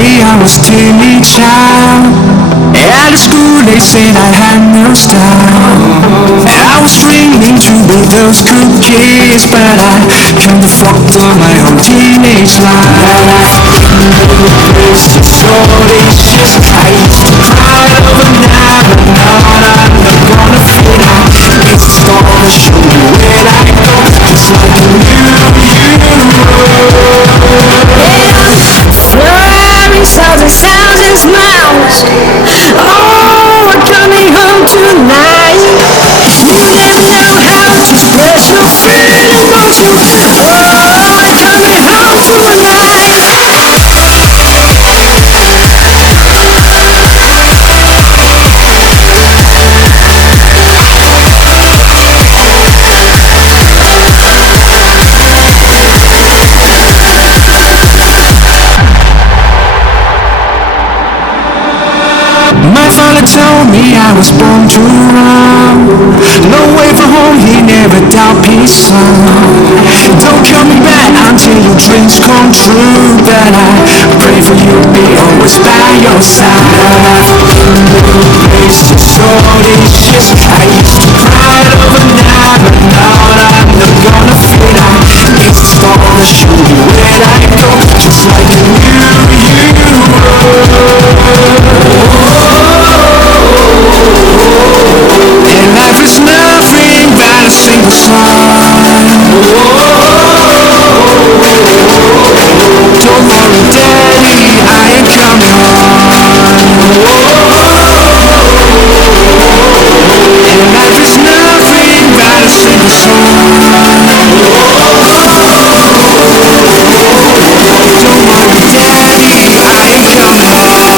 me I was timid child. At school they said I had no style. I was dreaming to be those cool kids, but I kinda fucked up my whole teenage life. It's just all it's just I used to cry over now, but now I'm not gonna fit out. It's a storm to show me where I go, just like a Flurry sounds and sounds and smiles. Oh, we're coming home tonight. You never know how to express your feeling, won't you? Oh, we're coming home tonight. My father told me I was born to run. No way for home, he never doubt peace, son. Don't call me back until your dreams come true. But I pray for you, be always by your side. It's just all it's just I used to cry over now, but now I'm not gonna fit out. It's the storm to show me where I go, just like a and life is nothing but a single song. Don't worry, Daddy, I ain't coming home. And life is nothing but a single song. Don't worry, Daddy, I ain't coming home.